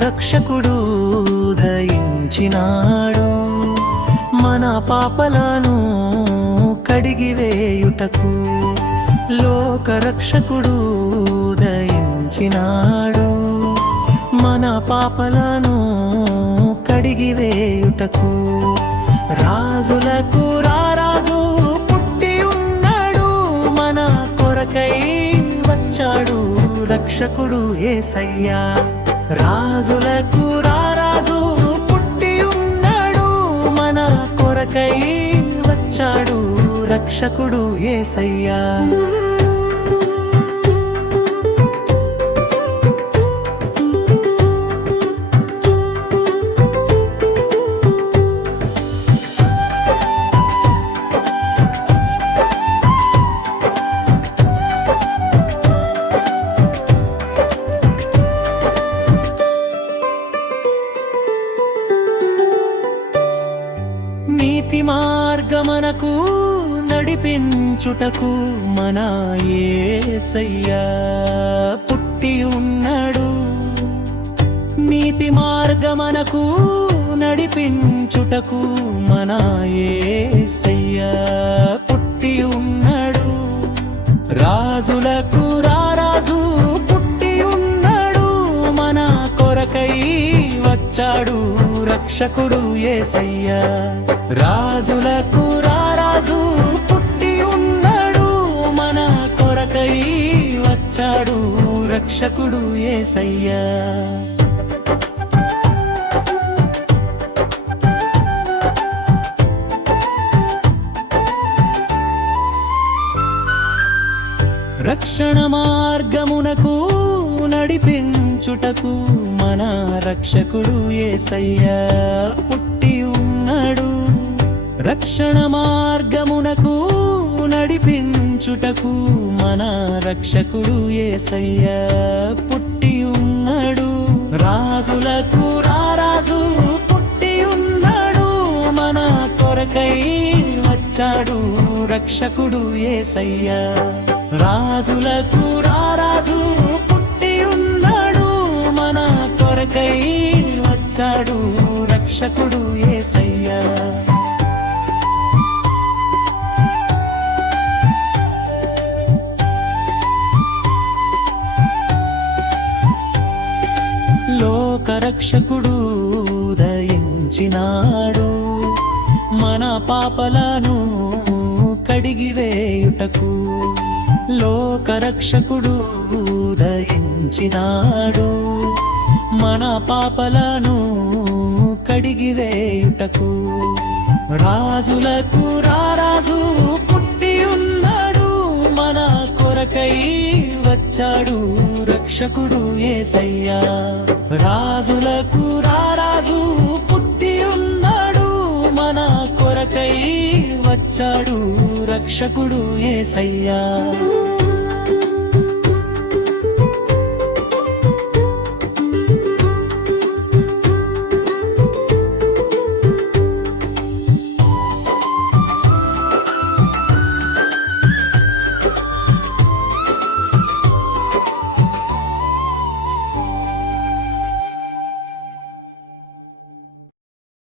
లోకరక్షకుడు ఉదయించినాడు మన పాపలను కడిగివేయుటకు లోకరక్షకుడు ఉదయించినాడు మన పాపలను కడిగివేయుటకు రాజులకు రారాజు పుట్టి ఉన్నాడు మన కొరకై వచ్చాడు రక్షకుడు యేసయ్యా రాజులకు రారాజు పుట్టి ఉన్నాడు మన కొరకై వచ్చాడు రక్షకుడు యేసయ్యా నీతి మార్గమునకు నడిపించుటకు మన యేసయ్యా పుట్టి ఉన్నాడు నీతి మార్గమునకు నడిపించుటకు మన యేసయ్యా పుట్టి ఉన్నాడు రాజులకు రారాజు పుట్టి ఉన్నాడు మన కొరకై వచ్చాడు రక్షకుడు యేసయ్యా రాజులకు రారాజు పుట్టి ఉన్నాడు మన కొరకై వచ్చాడు రక్షకుడు యేసయ్యా రక్షణ మార్గమునకు నడిపించుటకు మన రక్షకుడు యేసయ్యా పుట్టి ఉన్నాడు రక్షణ మార్గమునకు నడిపించుటకు మన రక్షకుడు యేసయ్యా పుట్టి ఉన్నాడు రాజులకు రారాజు పుట్టి ఉన్నాడు మన కొరకై వచ్చాడు రక్షకుడు యేసయ్యా రాజులకు రారాజు పుట్టి ఉన్నాడు మన కొరకై వచ్చాడు రక్షకుడు యేసయ్యా లోకరక్షకుడు ఉదయించినాడు మన పాపలను కడిగివేయుటకు లోకరక్షకుడు ఉదయించినాడు మన పాపలను కడిగివేయుటకు రాజులకు రారాజు పుట్టి ఉన్నాడు మన కొరకై వచ్చాడు రక్షకుడు యేసయ్యా రాజులకు రారాజు పుట్టి ఉన్నాడు మన కొరకై వచ్చాడు రక్షకుడు యేసయ్యా